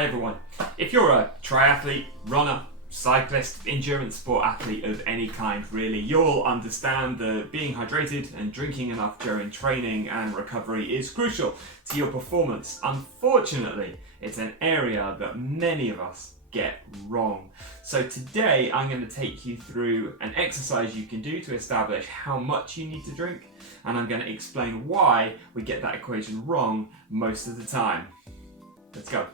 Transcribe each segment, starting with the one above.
Hi everyone. If you're a triathlete, runner, cyclist, endurance sport athlete of any kind really, you'll understand that being hydrated and drinking enough during training and recovery is crucial to your performance. Unfortunately, it's an area that many of us get wrong. So today I'm going to take you through an exercise you can do to establish how much you need to drink, and I'm going to explain why we get that equation wrong most of the time. Let's go.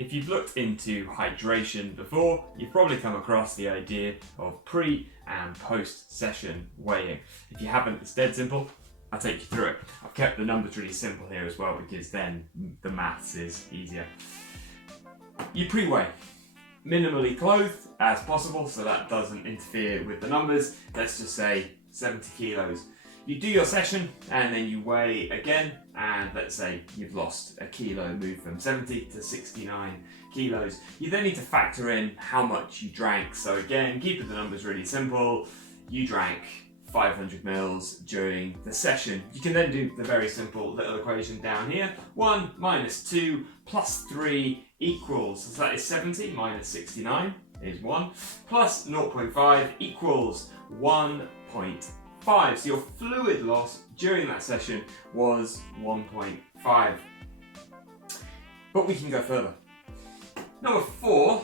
If you've looked into hydration before, you've probably come across the idea of pre and post session weighing. If you haven't, it's dead simple. I'll take you through it. I've kept the numbers really simple here as well because then the maths is easier. You pre-weigh, minimally clothed as possible so that doesn't interfere with the numbers. Let's just say 70 kilos. You do your session and then you weigh again, and let's say you've lost a kilo, moved from 70 to 69 kilos. You then need to factor in how much you drank. So again, keeping the numbers really simple, you drank 500 mils during the session. You can then do the very simple little equation down here. 1 minus 2 plus 3 equals, so that is 70 minus 69 is 1, plus 0.5 equals 1.5. So your fluid loss during that session was 1.5. But we can go further. Number 4,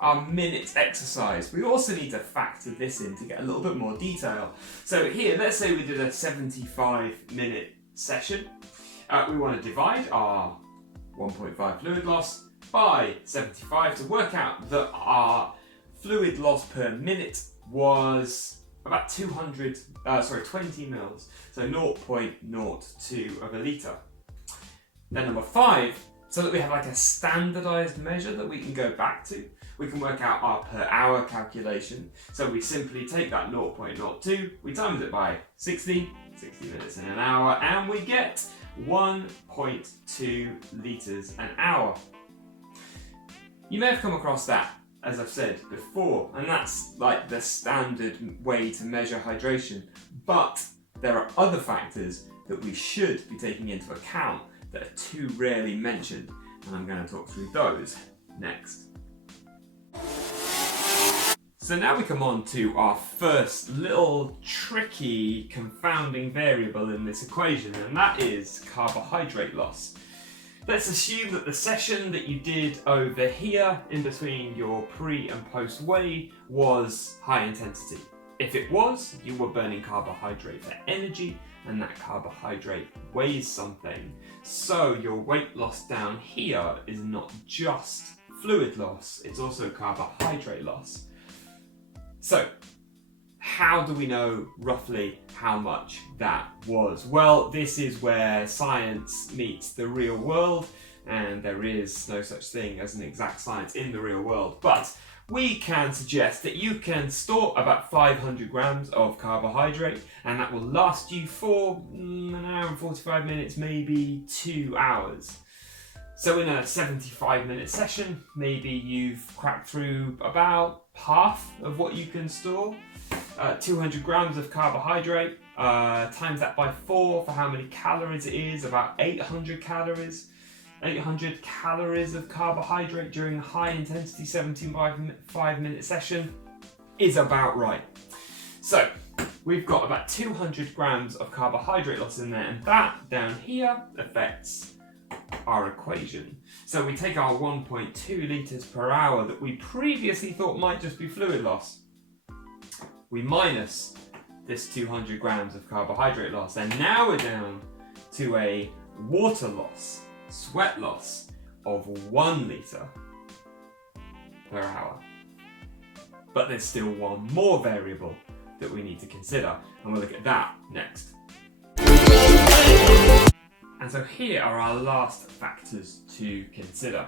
our minutes exercise. We also need to factor this in to get a little bit more detail. So here, let's say we did a 75-minute session. We want to divide our 1.5 fluid loss by 75 to work out that our fluid loss per minute was about 20 mils, so 0.02 of a litre. Then number 5, so that we have like a standardised measure that we can go back to, we can work out our per hour calculation. So we simply take that 0.02, we times it by 60 minutes in an hour, and we get 1.2 litres an hour. You may have come across that, as I've said before, and that's like the standard way to measure hydration. But there are other factors that we should be taking into account that are too rarely mentioned, and I'm going to talk through those next. So now we come on to our first little tricky confounding variable in this equation, and that is carbohydrate loss. Let's assume that the session that you did over here in between your pre and post weigh was high intensity. If it was, you were burning carbohydrate for energy, and that carbohydrate weighs something. So your weight loss down here is not just fluid loss, it's also carbohydrate loss. So how do we know roughly how much that was? Well, this is where science meets the real world, and there is no such thing as an exact science in the real world, but we can suggest that you can store about 500 grams of carbohydrate, and that will last you for an hour and 45 minutes, maybe 2 hours. So in a 75-minute session, maybe you've cracked through about half of what you can store. 200 grams of carbohydrate, times that by 4 for how many calories it is, about 800 calories. 800 calories of carbohydrate during a high intensity 75-minute session is about right. So we've got about 200 grams of carbohydrate loss in there, and that down here affects our equation. So we take our 1.2 litres per hour that we previously thought might just be fluid loss. We minus this 200 grams of carbohydrate loss, and now we're down to a water loss, sweat loss of 1 litre per hour. But there's still one more variable that we need to consider, and we'll look at that next. And so here are our last factors to consider.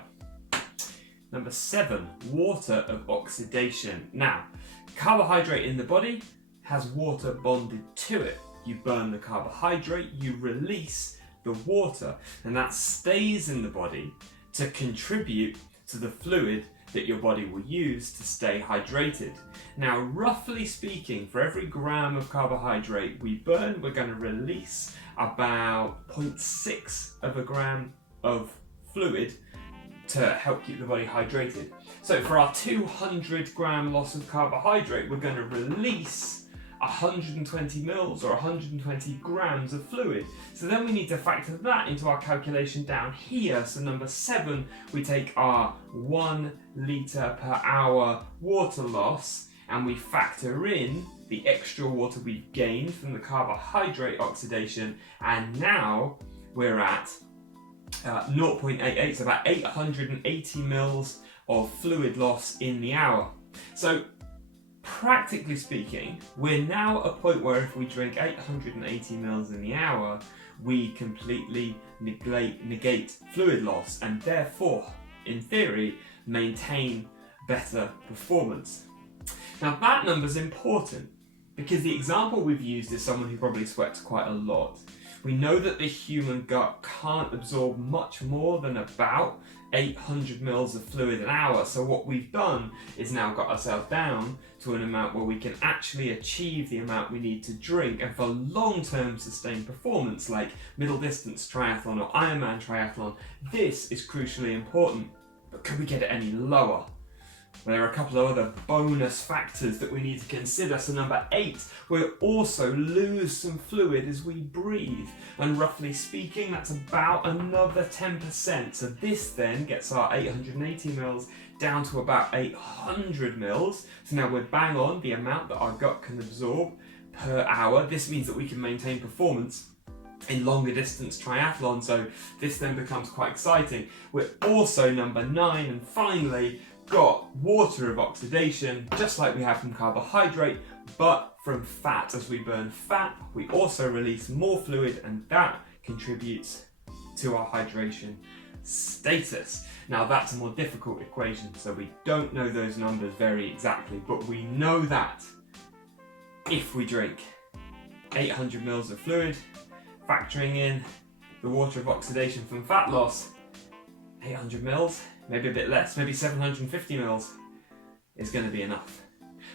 Number 7, water of oxidation. Now, carbohydrate in the body has water bonded to it. You burn the carbohydrate, you release the water, and that stays in the body to contribute to the fluid that your body will use to stay hydrated. Now, roughly speaking, for every gram of carbohydrate we burn, we're going to release about 0.6 of a gram of fluid to help keep the body hydrated. So for our 200 gram loss of carbohydrate, we're going to release 120 mils or 120 grams of fluid. So then we need to factor that into our calculation down here. So number 7, we take our 1 litre per hour water loss and we factor in the extra water we've gained from the carbohydrate oxidation, and now we're at 0.88, so about 880 mils of fluid loss in the hour. So practically speaking, we're now at a point where if we drink 880 mils in the hour, we completely negate fluid loss and therefore, in theory, maintain better performance. Now that number's important because the example we've used is someone who probably sweats quite a lot. We know that the human gut can't absorb much more than about 800 mils of fluid an hour. So what we've done is now got ourselves down to an amount where we can actually achieve the amount we need to drink. And for long-term sustained performance like middle distance triathlon or Ironman triathlon, this is crucially important. But can we get it any lower? Well, there are a couple of other bonus factors that we need to consider. So number 8, we'll also lose some fluid as we breathe. And roughly speaking, that's about another 10%. So this then gets our 880 mils down to about 800 mils. So now we're bang on the amount that our gut can absorb per hour. This means that we can maintain performance in longer distance triathlon. So this then becomes quite exciting. We're also number 9, and finally, got water of oxidation, just like we have from carbohydrate, but from fat. As we burn fat, we also release more fluid, and that contributes to our hydration status. Now that's a more difficult equation, so we don't know those numbers very exactly, but we know that if we drink 800 mils of fluid, factoring in the water of oxidation from fat loss, 800 mils, maybe a bit less, maybe 750 mils is going to be enough.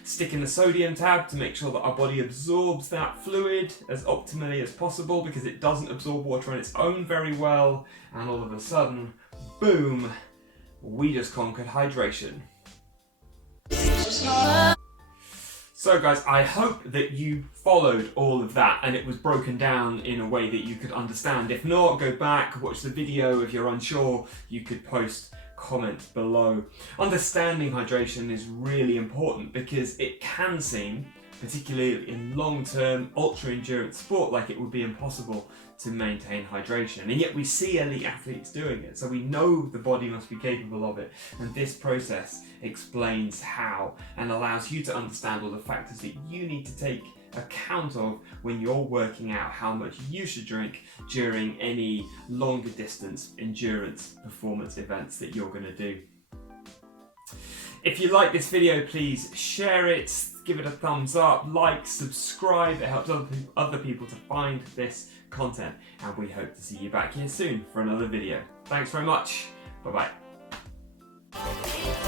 Stick in the sodium tab to make sure that our body absorbs that fluid as optimally as possible, because it doesn't absorb water on its own very well, and all of a sudden, boom, we just conquered hydration. So guys, I hope that you followed all of that and it was broken down in a way that you could understand. If not, go back, watch the video. If you're unsure, you could post comments below. Understanding hydration is really important because it can seem, particularly in long-term ultra-endurance sport, like it would be impossible to maintain hydration. And yet we see elite athletes doing it, so we know the body must be capable of it. And this process explains how and allows you to understand all the factors that you need to take account of when you're working out how much you should drink during any longer distance endurance performance events that you're going to do. If you like this video, please share it, give it a thumbs up, like, subscribe. It helps other people to find this content, and we hope to see you back here soon for another video. Thanks very much. Bye bye.